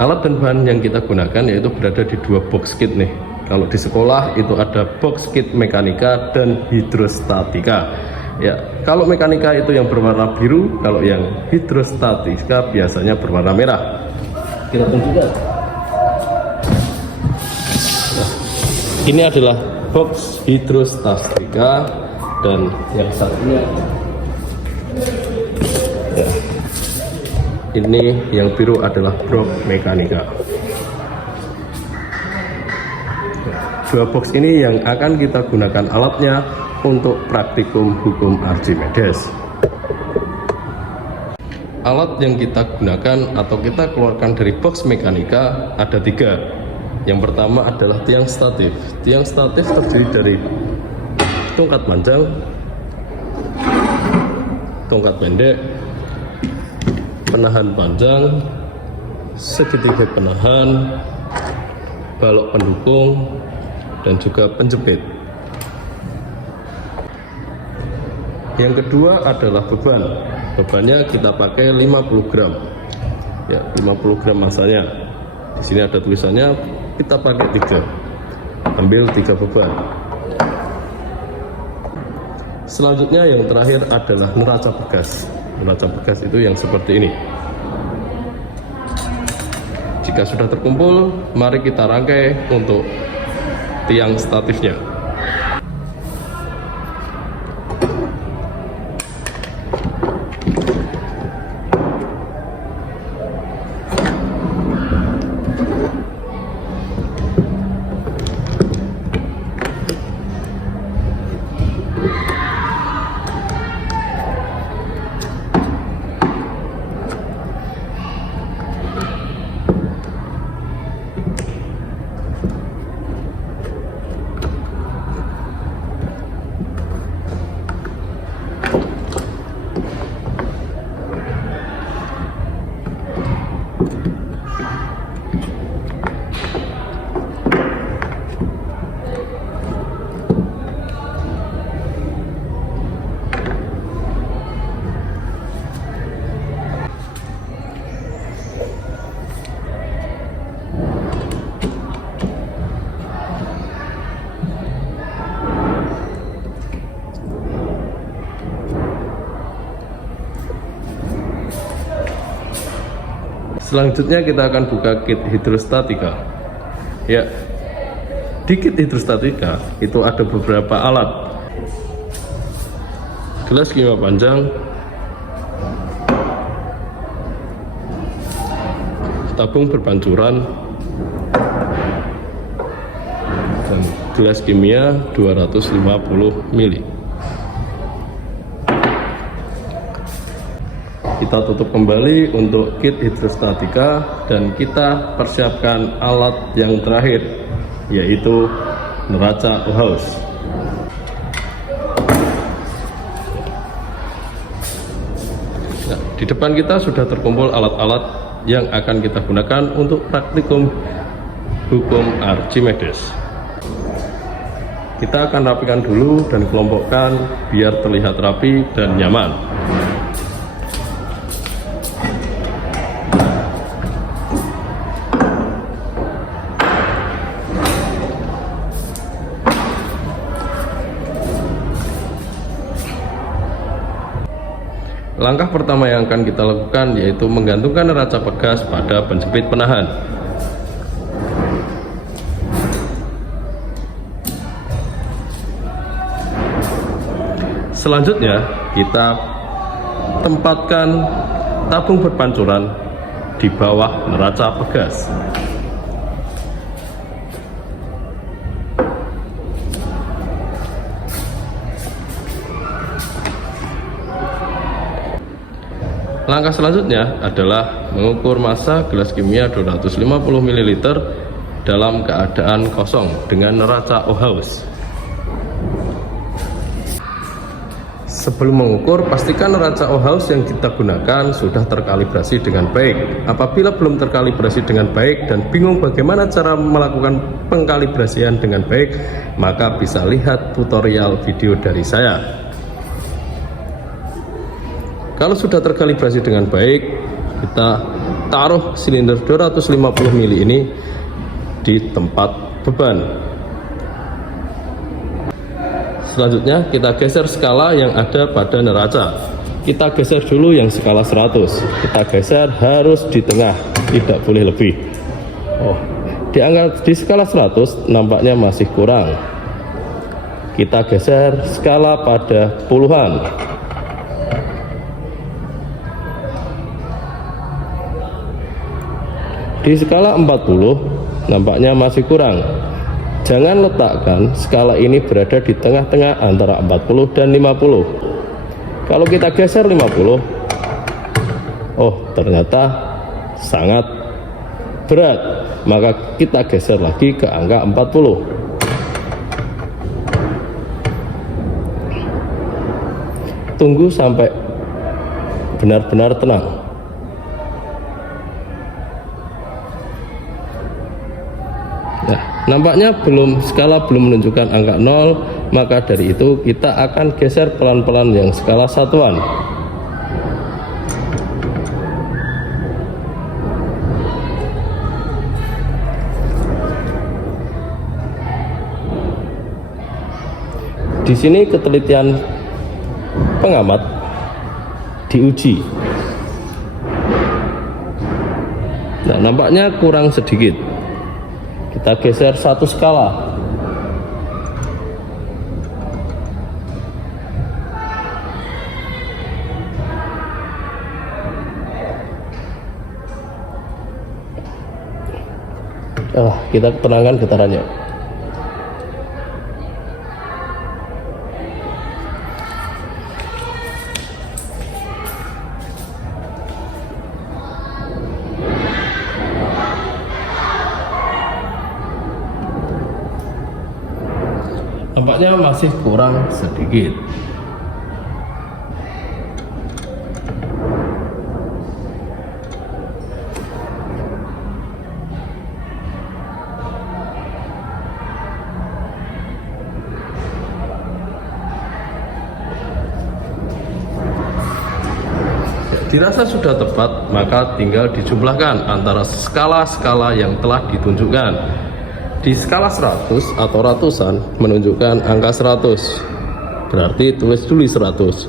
Alat dan bahan yang kita gunakan yaitu berada di dua box kit nih. Kalau di sekolah itu ada box kit mekanika dan hidrostatika. Ya, kalau mekanika itu yang berwarna biru, kalau yang hidrostatika biasanya berwarna merah. Kita tunjukkan. Nah, ini adalah box hidrostatika dan yang satunya ya, ini yang biru adalah box mekanika. Dua box ini yang akan kita gunakan alatnya untuk praktikum hukum Archimedes. Alat yang kita gunakan atau kita keluarkan dari box mekanika ada 3. Yang pertama adalah tiang statif. Tiang statif terdiri dari tongkat panjang, tongkat pendek, penahan panjang, segitiga penahan, balok pendukung, dan juga penjepit. Yang kedua adalah beban. Bebannya kita pakai 50 gram. Ya, 50 gram masanya. Di sini ada tulisannya, kita pakai 3. Ambil 3 beban. Selanjutnya yang terakhir adalah neraca pegas. Neraca pegas itu yang seperti ini. Jika sudah terkumpul, mari kita rangkai untuk tiang statifnya. Selanjutnya kita akan buka kit hidrostatika. Ya, di kit hidrostatika itu ada beberapa alat. Gelas kimia panjang, tabung berpancuran, dan gelas kimia 250 ml. Kita tutup kembali untuk kit hidrostatika dan kita persiapkan alat yang terakhir, yaitu neraca Bauhaus. Nah, di depan kita sudah terkumpul alat-alat yang akan kita gunakan untuk praktikum hukum Archimedes. Kita akan rapikan dulu dan kelompokkan biar terlihat rapi dan nyaman. Langkah pertama yang akan kita lakukan yaitu menggantungkan neraca pegas pada penjepit penahan. Selanjutnya kita tempatkan tabung berpancuran di bawah neraca pegas. Langkah selanjutnya adalah mengukur massa gelas kimia 250 ml dalam keadaan kosong dengan neraca Bauhaus. Sebelum mengukur, pastikan neraca Bauhaus yang kita gunakan sudah terkalibrasi dengan baik. Apabila belum terkalibrasi dengan baik dan bingung bagaimana cara melakukan pengkalibrasian dengan baik, maka bisa lihat tutorial video dari saya. Kalau sudah terkalibrasi dengan baik, kita taruh silinder 250 mili ini di tempat beban. Selanjutnya kita geser skala yang ada pada neraca. Kita geser dulu yang skala 100. Kita geser harus di tengah, tidak boleh lebih. Di skala 100 nampaknya masih kurang. Kita geser skala pada puluhan. Di skala 40 nampaknya masih kurang. Jangan letakkan skala ini berada di tengah-tengah antara 40 dan 50. Kalau kita geser 50, ternyata sangat berat, maka kita geser lagi ke angka 40. Tunggu sampai benar-benar tenang. Nah, nampaknya skala belum menunjukkan angka 0, maka dari itu kita akan geser pelan-pelan yang skala satuan. Di sini ketelitian pengamat diuji. Nah, nampaknya kurang sedikit. Kita geser satu skala. Kita tenangkan getarannya. Nampaknya masih kurang sedikit. Dirasa sudah tepat, maka tinggal dijumlahkan antara skala-skala yang telah ditunjukkan. Di skala 100 atau ratusan menunjukkan angka 100, berarti tulis dulu 100.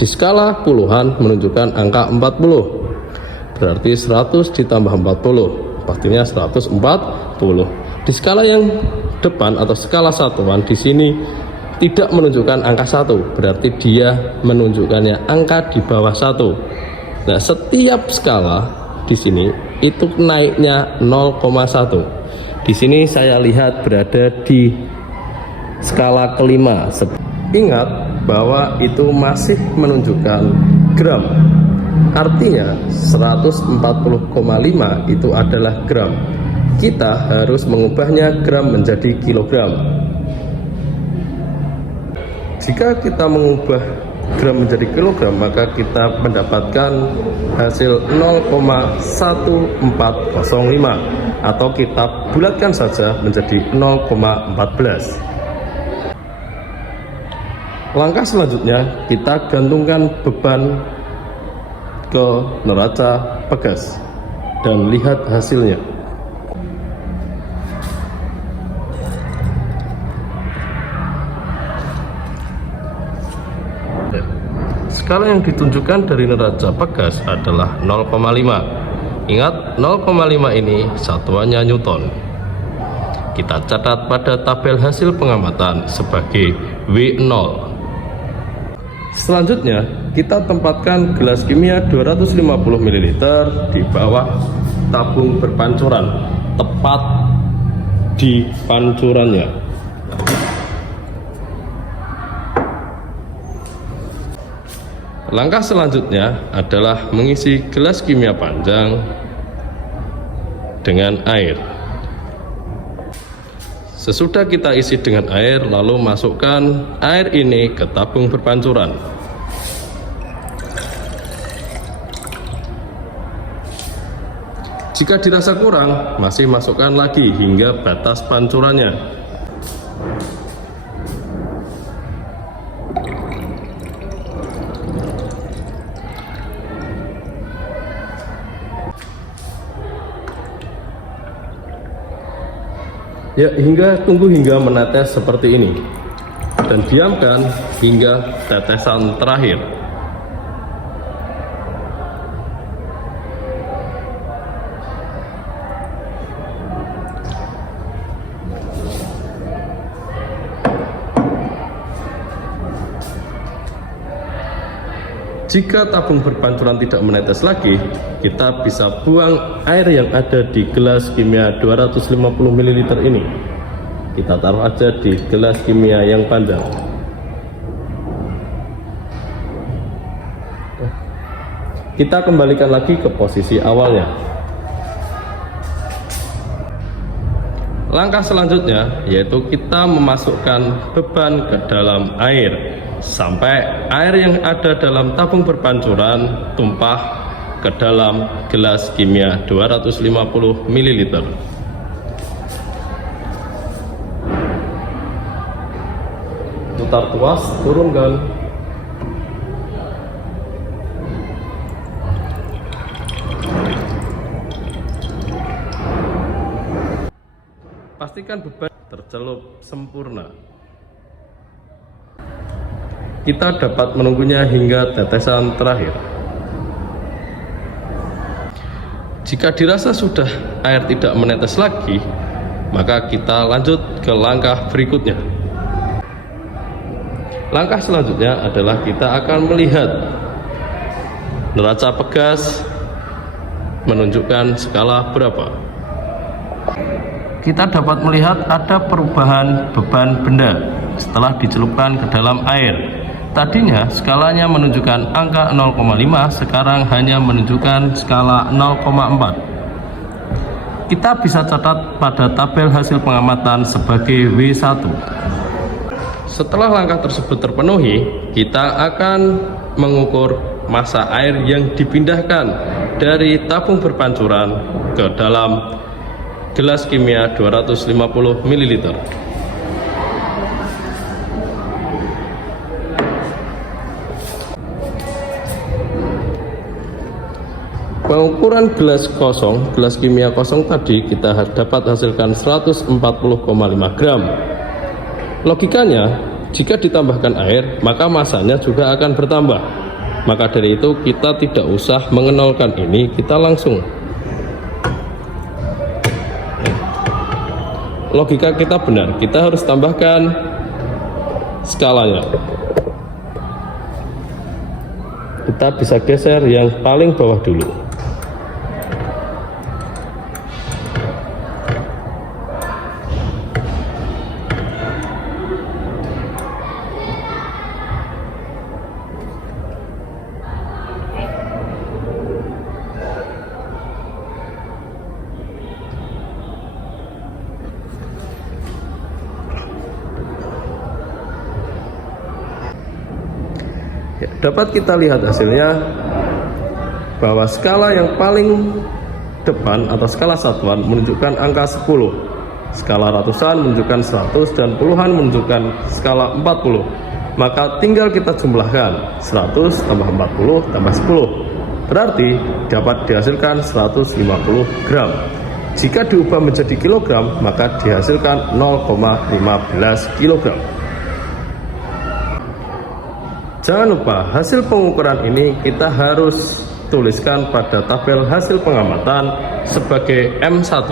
Di skala puluhan menunjukkan angka 40, berarti 100 ditambah 40, pastinya 140. Di skala yang depan atau skala satuan di sini tidak menunjukkan angka 1, berarti dia menunjukkannya angka di bawah 1. Nah, setiap skala di sini itu naiknya 0,1. Di sini saya lihat berada di skala kelima. Ingat bahwa itu masih menunjukkan gram. Artinya 140,5 itu adalah gram. Kita harus mengubahnya gram menjadi kilogram. Jika kita mengubah gram menjadi kilogram, maka kita mendapatkan hasil 0,1405, atau kita bulatkan saja menjadi 0,14. Langkah selanjutnya kita gantungkan beban ke neraca pegas dan lihat hasilnya. Skala yang ditunjukkan dari neraca pegas adalah 0,5. Ingat, 0,5 ini satuannya Newton. Kita catat pada tabel hasil pengamatan sebagai W0. Selanjutnya, kita tempatkan gelas kimia 250 ml di bawah tabung berpancuran, tepat di pancurannya. Langkah selanjutnya adalah mengisi gelas kimia panjang dengan air. Sesudah kita isi dengan air, lalu masukkan air ini ke tabung berpancuran. Jika dirasa kurang, masih masukkan lagi hingga batas pancurannya. Ya, tunggu hingga menetes seperti ini dan diamkan hingga tetesan terakhir. Jika tabung berpancuran tidak menetes lagi, kita bisa buang air yang ada di gelas kimia 250 ml ini. Kita taruh aja di gelas kimia yang panjang. Kita kembalikan lagi ke posisi awalnya. Langkah selanjutnya yaitu kita memasukkan beban ke dalam air sampai air yang ada dalam tabung berpancuran tumpah ke dalam gelas kimia 250 ml. Putar tuas, turunkan. Pastikan beban tercelup sempurna. Kita dapat menunggunya hingga tetesan terakhir. Jika dirasa sudah air tidak menetes lagi, maka kita lanjut ke langkah berikutnya. Langkah selanjutnya adalah kita akan melihat neraca pegas menunjukkan skala berapa. Kita dapat melihat ada perubahan beban benda setelah dicelupkan ke dalam air. Tadinya skalanya menunjukkan angka 0,5, sekarang hanya menunjukkan skala 0,4. Kita bisa catat pada tabel hasil pengamatan sebagai W1. Setelah langkah tersebut terpenuhi, kita akan mengukur massa air yang dipindahkan dari tabung berpancuran ke dalam gelas kimia 250 ml. Pengukuran gelas kimia kosong tadi kita dapat hasilkan 140,5 gram. Logikanya, jika ditambahkan air, maka masanya juga akan bertambah. Maka dari itu kita tidak usah mengenolkan ini, kita langsung. Logika kita benar, kita harus tambahkan skalanya. Kita bisa geser yang paling bawah dulu. Ya, dapat kita lihat hasilnya bahwa skala yang paling depan atau skala satuan menunjukkan angka 10, skala ratusan menunjukkan 100, dan puluhan menunjukkan skala 40. Maka tinggal kita jumlahkan 100 tambah 40 tambah 10, berarti dapat dihasilkan 150 gram. Jika diubah menjadi kilogram, maka dihasilkan 0,15 kilogram. Jangan lupa hasil pengukuran ini kita harus tuliskan pada tabel hasil pengamatan sebagai M1.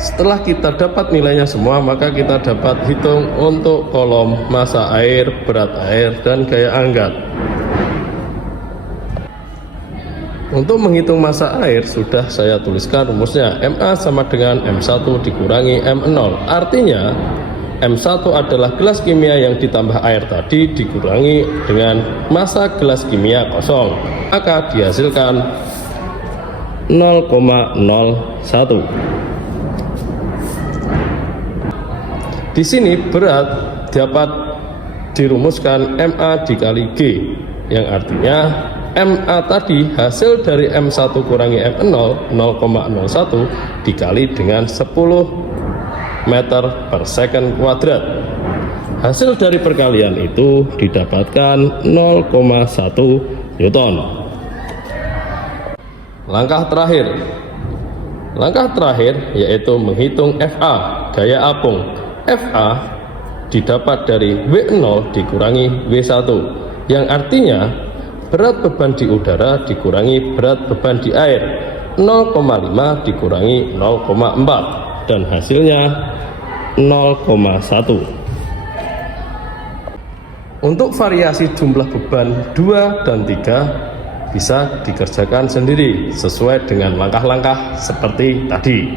Setelah kita dapat nilainya semua, maka kita dapat hitung untuk kolom massa air, berat air, dan gaya angkat. Untuk menghitung massa air sudah saya tuliskan rumusnya, MA sama dengan M1 dikurangi M0. Artinya M1 adalah gelas kimia yang ditambah air tadi dikurangi dengan massa gelas kimia kosong, maka dihasilkan 0,01. Di sini berat dapat dirumuskan MA dikali G, yang artinya MA tadi hasil dari M1 kurangi M0, 0,01 dikali dengan 10 meter per second kuadrat. Hasil dari perkalian itu didapatkan 0,158 Newton. Langkah terakhir yaitu menghitung FA, gaya apung. FA didapat dari W0 dikurangi W1, yang artinya berat beban di udara dikurangi berat beban di air, 0,5 dikurangi 0,4, dan hasilnya 0,1. Untuk variasi jumlah beban 2 dan 3 bisa dikerjakan sendiri sesuai dengan langkah-langkah seperti tadi.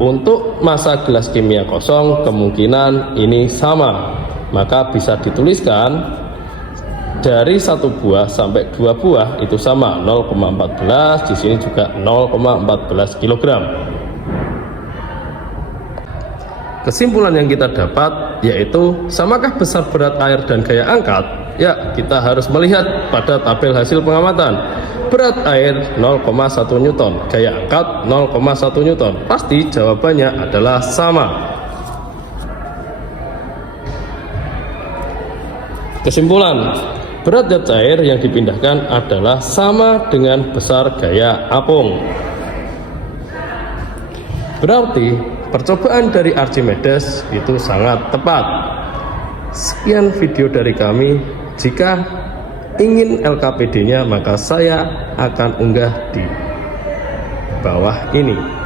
Untuk massa gelas kimia kosong kemungkinan ini sama, maka bisa dituliskan dari 1 buah sampai 2 buah itu sama, 0,14, di sini juga 0,14 kg. Kesimpulan yang kita dapat yaitu samakah besar berat air dan gaya angkat? Ya, kita harus melihat pada tabel hasil pengamatan. Berat air 0,1 Newton, gaya angkat 0,1 Newton. Pasti jawabannya adalah sama. Kesimpulan, berat zat cair yang dipindahkan adalah sama dengan besar gaya apung. Berarti percobaan dari Archimedes itu sangat tepat. Sekian video dari kami. Jika ingin LKPD-nya maka saya akan unggah di bawah ini.